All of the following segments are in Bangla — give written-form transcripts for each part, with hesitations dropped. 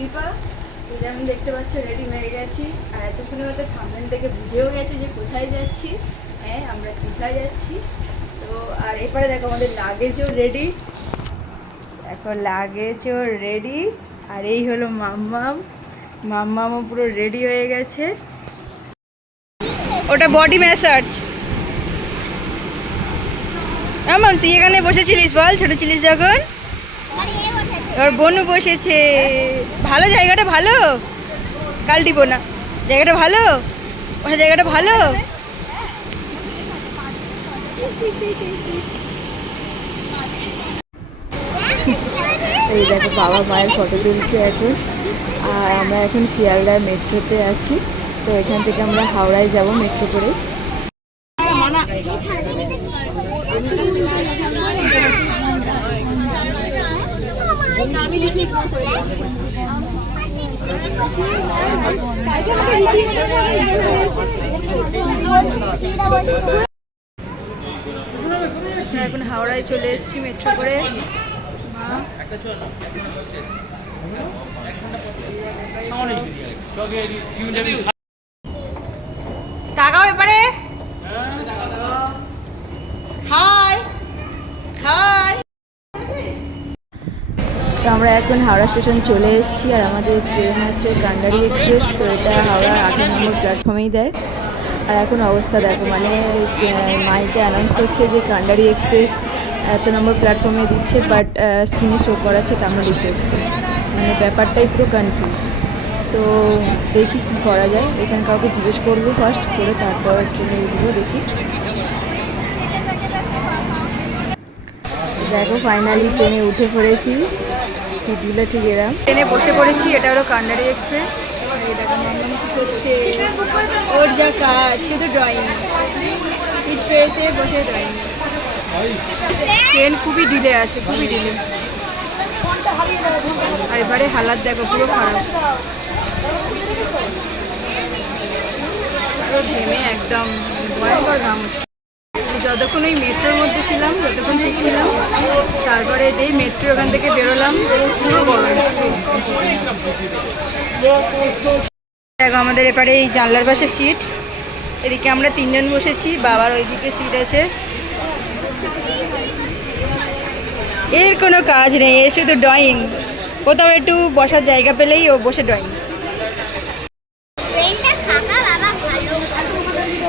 দীপা। তো যেমন দেখতে পাচ্ছ রেডি হয়ে গেছি, আর এতক্ষণে হয়তো থাম্বনেল দেখে বুঝেও গেছে যে কোথায় যাচ্ছি। হ্যাঁ, আমরা দীঘায় যাচ্ছি। তো আর এরপরে দেখো আমাদের লাগেজও রেডি, এখন লাগেজও রেডি। আর এই হলো মাম্মামও পুরো রেডি হয়ে গেছে। ওটা বডি ম্যাসাজ। মাম্মাম তুই এখানে বসেছিলিস বল, ছোট ছিলিস যখন? ওর বোনও বসেছে। ভালো জায়গাটা, ভালো কাল দিব না, জায়গাটা ভালো, ওখানে জায়গাটা ভালো। এই দেখো বাবা মায়ের ফটো তুলছে এখন। আর আমরা এখন শিয়ালদার মেট্রোতে আছি। তো এখান থেকে আমরা হাওড়ায় যাব মেট্রো করে। এখন হাওড়ায় চলে এসেছি মেট্রো করে। তাকাও এবারে। High high. তো আমরা এখন হাওড়া স্টেশন চলে এসেছি, আর আমাদের ট্রেন আছে কান্ডারি এক্সপ্রেস। তো এটা হাওড়ার 8 নম্বর প্ল্যাটফর্মেই দেয়। আর এখন অবস্থা দেখো, মানে মাইকে অ্যানাউন্স করছে যে কান্ডারি এক্সপ্রেস এত নম্বর প্ল্যাটফর্মে দিচ্ছে, বাট স্ক্রিনে শো করাচ্ছে তাম্রলিপ্ত এক্সপ্রেস। মানে ব্যাপারটাই পুরো কনফিউজ। তো দেখি কি করা যায়, এখানে কাউকে জিজ্ঞেস করবো ফার্স্ট করে, তারপর ট্রেনে উঠবো। দেখি। দেখো ফাইনালি ট্রেনে উঠে পড়েছি, সিটগুলো ঠিক এরাম। ট্রেনে বসে পড়েছি, এটা হলো কান্ডারি এক্সপ্রেস। এই দেখো মাম্মাম কি করছে, ওর যা কাজ শুধু ড্রয়িং। সিট পেয়েছে, বসে ড্রয়িং। ট্রেন খুবই ডিলে আছে, খুবই ডিলে। আর এবারে হালাত দেখো পুরো খারাপ, পুরো ঘেমে একদম ভয়ঙ্কর ঘাম হচ্ছে। যতক্ষণ ওই মেট্রোর মধ্যে ছিলাম ততক্ষণ ঠিক ছিলাম, তারপরে যেই মেট্রো ওখান থেকে বেরোলাম পুরো গরম। দেখো আমাদের এপারে এই জানলার পাশে সিট, এদিকে আমরা 3 জন বসেছি, বাবার ওইদিকে সিট আছে। এর কোনো কাজ নেই, এ শুধু ড্রয়িং। কোথাও একটু বসার জায়গা পেলেই ও বসে ড্রয়িং।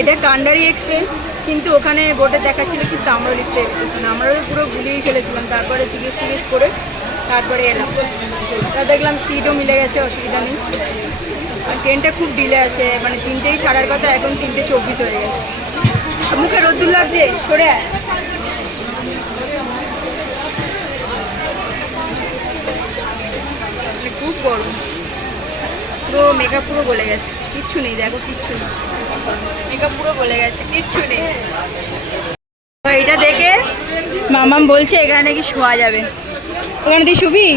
এটা কান্ডারি এক্সপ্রেস, কিন্তু ওখানে বোর্ডে দেখাচ্ছিল কি তাম্রলিপ্ত এক্সপ্রেস। মানে আমরাও পুরো গুলিয়ে ফেলেছিলাম, তারপরে জিজ্ঞেস টিজ্ঞেস করে তারপরে এলাম। তা দেখলাম সিটও মিলে গেছে, অসুবিধা নেই। আর ট্রেনটা খুব ডিলে আছে, মানে 3টেই ছাড়ার কথা, এখন 3:24 হয়ে গেছে। মুখে রোদ্দুর লাগছে, সরে আয়। খুব গরম, পুরো মেকআপ পুরো গলে গেছে, কিচ্ছু নেই। দেখো কিচ্ছু নেই, মেকআপ পুরো গলে গেছে, কিচ্ছু নেই। তো এইটা দেখে মামাম বলছে এখানে নাকি শোয়া যাবে। ওখানে তুই শুবি?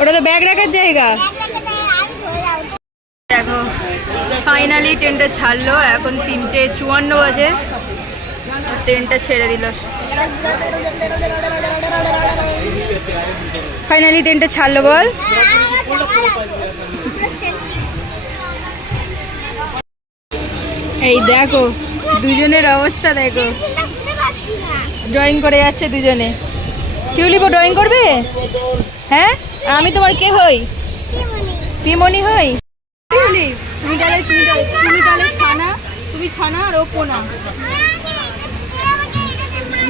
ওটা তো ব্যাগ রাখার জায়গা। দেখো ফাইনালি ট্রেনটা ছাড়লো, এখন 3:54 বাজে, ট্রেনটা ছেড়ে দিল। ফাইনালি ট্রেনটা ছাড়লো বল। এই দেখো দুজনের অবস্থা দেখো, ড্রয়িং করে যাচ্ছে দুজনে। টিউলিপ ড্রয়িং করবে? হ্যাঁ, আমি তোমার কে হই? পিমনি হই। টিউলিপ তুমি তাহলে ছানা, তুমি ছানা আর ও পোনা।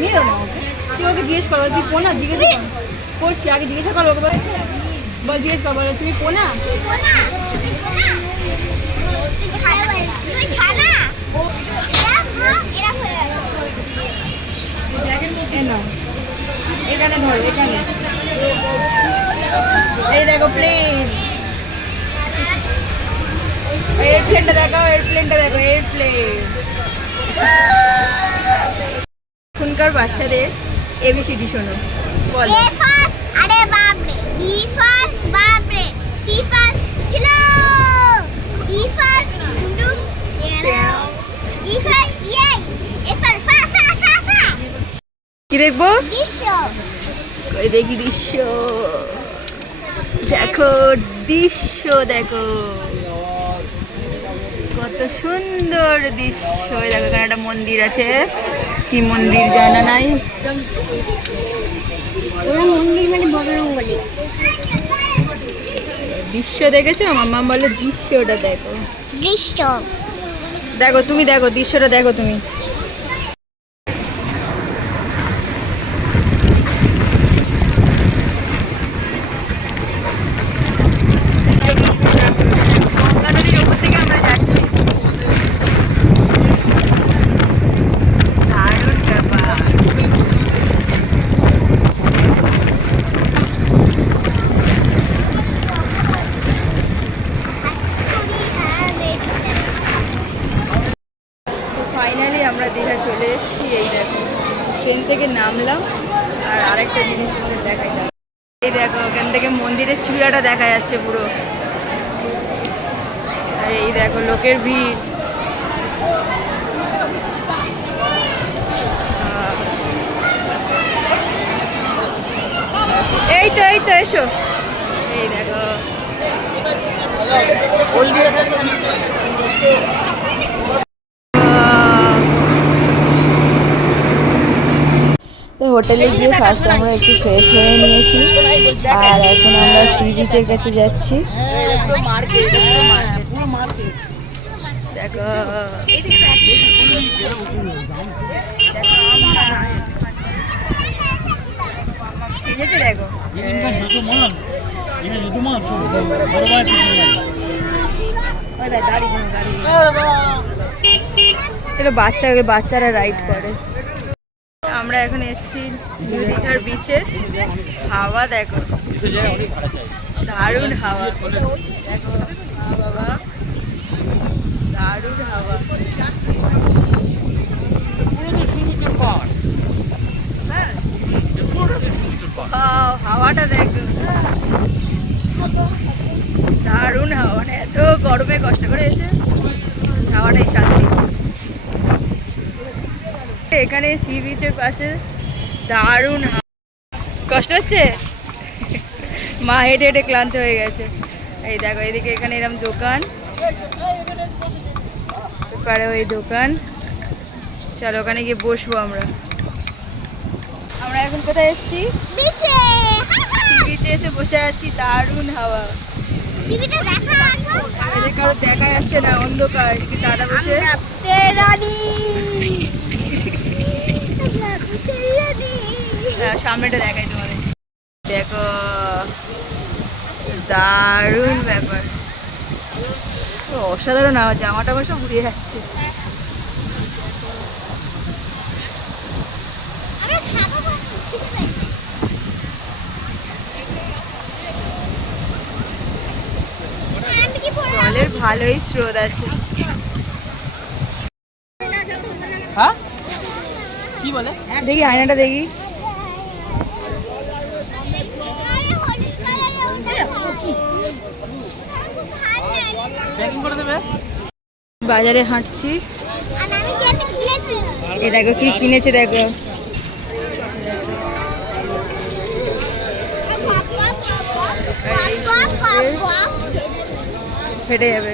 মেরো না ওকে, তুই ওকে জিজ্ঞেস করো তুই পোনা, জিজ্ঞেস করছি আগে, জিজ্ঞাসা করো ওকে, বল জিজ্ঞেস করো তুমি পোনা? এখানে ধরো, এখানে এই দেখো প্লেন। এয়ারপ্লেনটা দেখো, এয়ারপ্লেনটা দেখো, এয়ারপ্লেন। এখনকার বাচ্চাদের এবিসিডি শোনো, বলো। আরে বাপরে, বি ফর বাপরে, C for slow, D for do, E for ইয়ে, এ ফর ফা ফা ফা ফা। কি দেখবো? দৃশ্য। কই দেখি দৃশ্য। দেখো দৃশ্য দেখো, কত সুন্দর দৃশ্য। দেখো এখানে একটা মন্দির আছে, কি মন্দির জানা নাই। মন্দির মানে বজরং বলি। দৃশ্য দেখেছো? মাম্মা বলে দৃশ্যটা দেখো। দৃশ্য দেখো তুমি, দেখো দৃশ্যটা দেখো তুমি। ফাইনালি আমরা দীঘা চলে এসেছি। এই দেখো ট্রেন থেকে নামলাম, আর আরেকটা জিনিস তোমাদের দেখাই যাবে। এই দেখো ওখান থেকে মন্দিরের চূড়াটা দেখা যাচ্ছে পুরো। আর এই দেখো লোকের ভিড়। এই তো এই তো এসো। এই দেখো তো হোটেলে গিয়ে ফার্স্ট আমরা একটু ফ্রেশ হয়ে নিয়েছি, আর এখন আমরা সি বিচের কাছে যাচ্ছি। দেখো দেখো এটা বাচ্চারা রাইড করে। আমরা এখন এসেছি দীঘার বিচে। হাওয়া দেখো, দারুণ হাওয়া। দেখো বাবা, দারুণ হাওয়া। হাওয়াটা দেখো, দারুণ হাওয়া। মানে এত গরমে কষ্ট করে এসে হাওয়াটাই শান্তি। এখানে সি বিচের পাশে দারুণ কষ্ট হচ্ছে, মা হেঁটে হেঁটে ক্লান্ত হয়ে গেছে। এই দেখো এদিকে এখানে এরকম দোকান, পারে ওই দোকান। চলো ওখানে গিয়ে বসবো আমরা। আমরা এখন কোথায় এসেছি? সি বিচে এসে বসে আছি, দারুণ হাওয়া। কারো দেখা যাচ্ছে না, অন্ধকার। কি দাদা বসে সামনেটা দেখাই তোমাদের। দেখো দারুণ ব্যাপার, অসাধারণ হাওয়া। জামাটা আমার সব উড়ে যাচ্ছে। জলের ভালোই স্রোত আছে। হ্যাঁ কি বলে? দেখি আয়নাটা দেখি। বাজারে হাঁটছি, এ দেখো কি কিনেছে দেখো। ফেটে যাবে।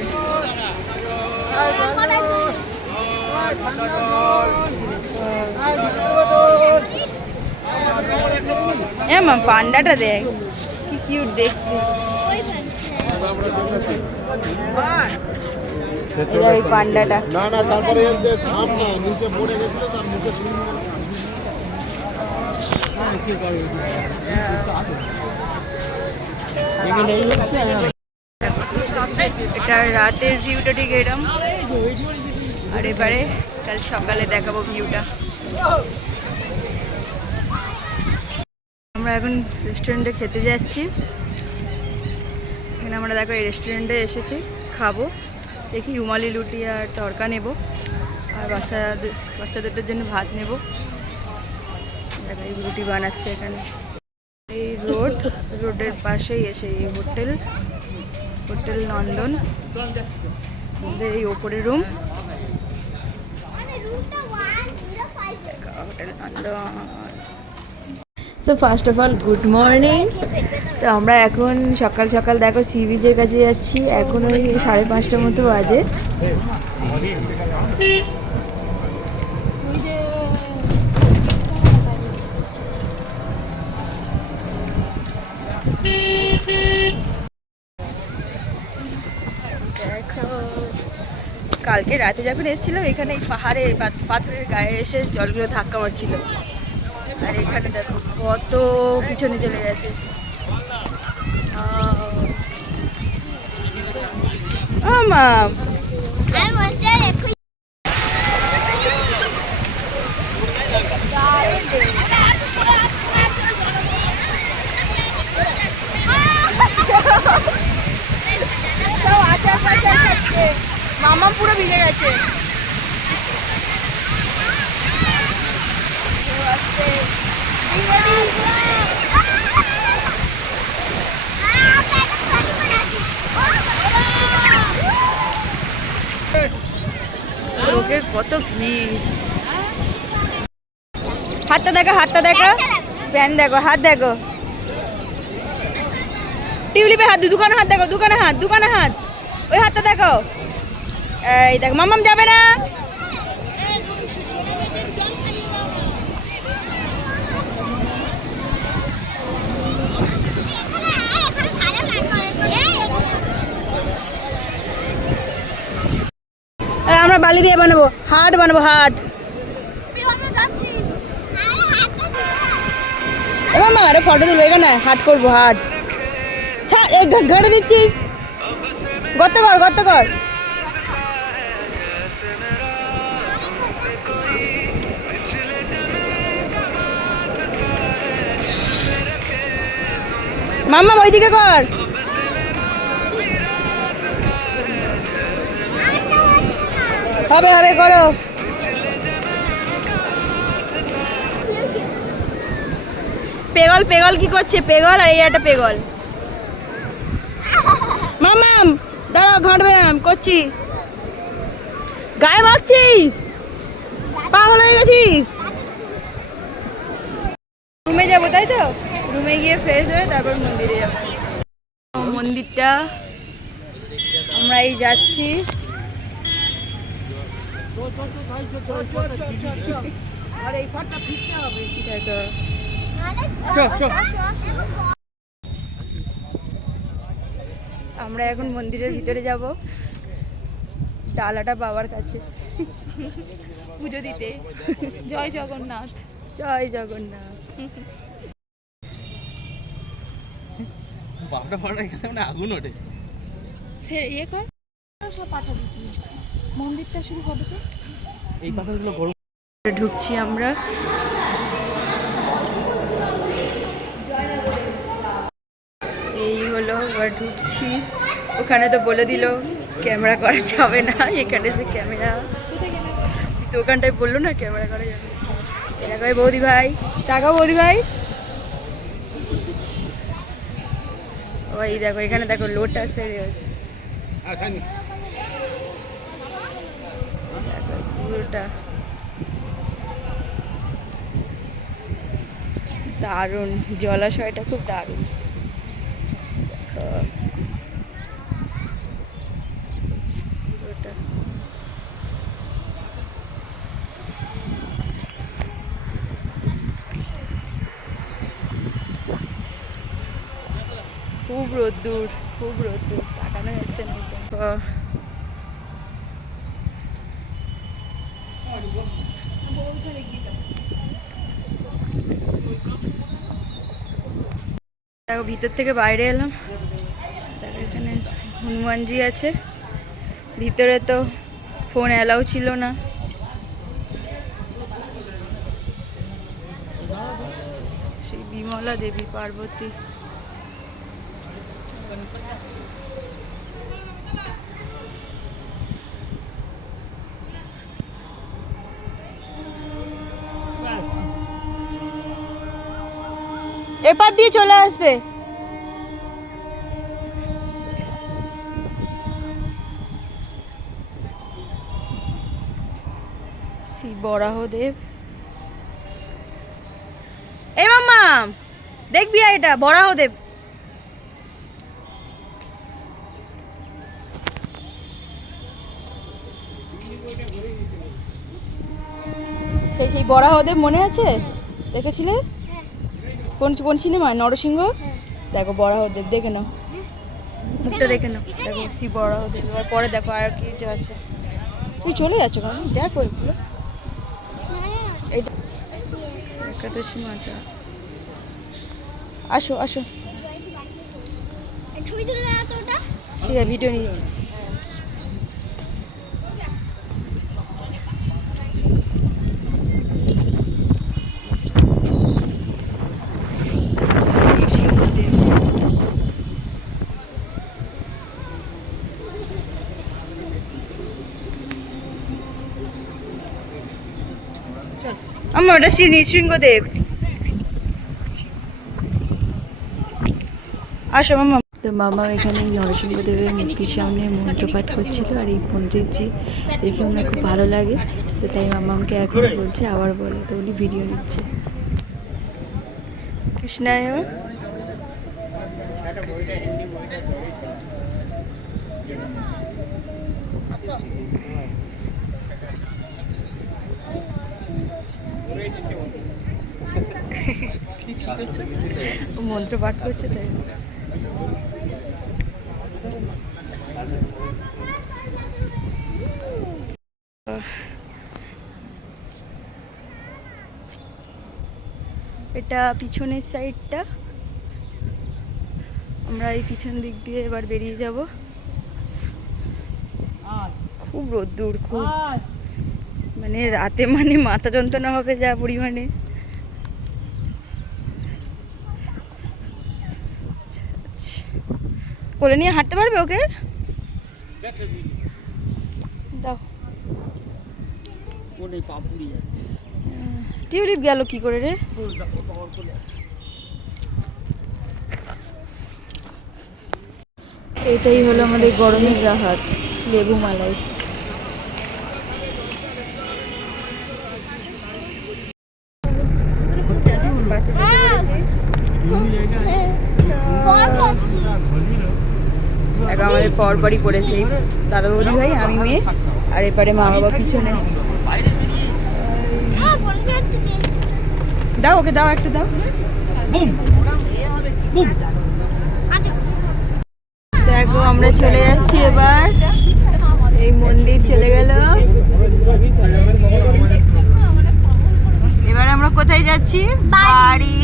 মা পান্ডাটা দেখ, কি কিউট দেখতে। ওই পান্ডাটা এটা রাতের ভিউটা ঠিক এরকম, আর এবারে কাল সকালে দেখাবো ভিউটা। আমরা এখন রেস্টুরেন্টে খেতে যাচ্ছি। এখানে আমরা দেখো এই রেস্টুরেন্টে এসেছি, খাবো। দেখি রুমালি রুটি আর তড়কা নেব, আর বাচ্চাদের জন্য ভাত নেব। দেখো এই রুটি বানাচ্ছে এখানে। এই রোডের পাশেই এসে এই হোটেল নন্দন। এই ওপরে room, hotel Nandan. So first of all good morning. তো আমরা এখন সকাল সকাল দেখো সি বিচের কাছে যাচ্ছি। এখন ওই 5:30টার মতো বাজে। দেখো কালকে রাতে যখন এসেছিলাম এখানে এই পাহাড়ে পাথরের গায়ে এসে জলগুলো ধাক্কা মারছিল, আর এখানে দেখো কত পিছনে চলে গেছে। মা মামা পুরো ভিজে গেছে। লোকের কত ভিড়। হাতটা দেখো, হাতটা দেখো, প্যান দেখো, হাত দেখো, টিউলিপে হাত, দোকানে হাত দেখো, দোকানে হাত, দোকানে হাত, ওই হাতটা দেখো। এই দেখো মামাম যাবে না। আমরা বালি দিয়ে বানাবো, হাট বানাবো, হাট। মামা আরে ফটো তুলবো, এখানে হাট করবো, হাট। ঘাটে দিচ্ছিস, গর্ত কর, গর্ত কর। মাম্মা ওইদিকে কর। হবে হবে, করো। পেগল, পেগল কি করছে? পেগল আর এই একটা পেগল। মামাম দাঁড়াও, ঘাঁটবে না, করছি। গায়ে মাখছিস, পাগল হয়ে গেছিস। রুমে যাবো তাই তো, রুমে গিয়ে ফ্রেশ হয়ে তারপর মন্দিরে যাবো। মন্দিরটা আমরা এই যাচ্ছি। আমরা এখন মন্দিরের ভিতরে যাব, ডালাটা বাবার কাছে পুজো দিতে। জয় জগন্নাথ, জয় জগন্নাথ। বাপটা পড়া এখানে মানে আগুন ওঠে। সে ইয়ে কর, সব পাঠাবি মন্দিরটা শুরু হবে তো। এই পাথরগুলো গরম। ঢুকছি আমরা। এই হলো এবার ঢুকছি। ওখানে তো বলে দিল ক্যামেরা করা যাবে না, এখানে যে ক্যামেরা, তো ওখানটায় বললো না ক্যামেরা করা যাবে। এটা কয় বৌদি ভাই, টাকা বৌদি ভাই। ওই দেখো এখানে দেখো লোটাস পুরোটা দারুণ, জলাশয়টা খুব দারুণ। পুরোটা খুব রোদ্দুর, খুব রোদ্দুর, তাকানো যাচ্ছে না একদম। দেখো ভিতর থেকে বাইরে এলাম, এখানে হনুমানজি আছে। ভিতরে তো ফোন অ্যালাউ ছিল না। শ্রী বিমলা দেবী পার্বতী। এপার দিয়ে চলে আসবে। শ্রী বরাহদেব। এই মাম্মা দেখবি এটা বড়াও দেব। সেই সেই বরাহদেব মনে আছে, দেখেছিলে? কোন কোন সিনেমায়? নরসিংহ। দেখো বরাহদেব, দেখে নাও মুখটা, দেখে নাও। দেখো শ্রী বরাহদেব। এবার পরে দেখো আর কি যে আছে। তুই চলে যাচ্ছ কেন? দেখো এগুলো। এইটা একাদশী মাতা। আসো আসো, ছবি তুলে দাও তো ওটা। ঠিক আছে ভিডিও নিয়েছি। সিংহদেব। আমার ওটা শ্রী নৃসিংহদেব। আসো মামা। তো মামা এখানে নরসিংহদেবের মূর্তির সামনে মন্ত্রপাঠ করছিল, আর এই পণ্ডিতজি দেখে ওনার খুব ভালো লাগে, তো তাই মামা আমাকে এখন বলছে আবার বলো, তো উনি ভিডিও নিচ্ছে। কৃষ্ণায়। ও মন্ত্র পাঠ করছে তাই। এটা পিছনের সাইডটা, আমরা এই পিছন দিক দিয়ে এবার বেরিয়ে যাব। খুব রোদ্দুর, খুব মানে রাতে মানে মাথা যন্ত্রণা হবে যা পরিমাণে। কোলে নিয়ে হাঁটতে পারবে ওকে? দাও। টিউলিপ গেল কি করে রে? এটাই হলো আমাদের গরমের রাহাত, লেবু মালাই। এখন আমাদের পরপরই পড়েছে, এই দাদা বৌদি ভাই, আমি মেয়ে, আর এপারে মা বাবা পিছনে। দাও ওকে, দাও একটু দাও। দেখো আমরা চলে যাচ্ছি এবার, এই মন্দির চলে গেল। এবার আমরা কোথায় যাচ্ছি? বাড়ি।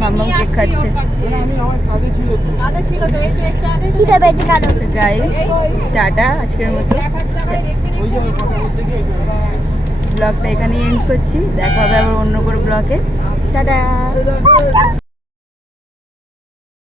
মাম্মাম কেক খাচ্ছে। গাইস টাটা আজকের মতো, ব্লগটা এখানেই এন্ড করছি। দেখা হবে আবার অন্য কোনো ব্লগে। টাটা।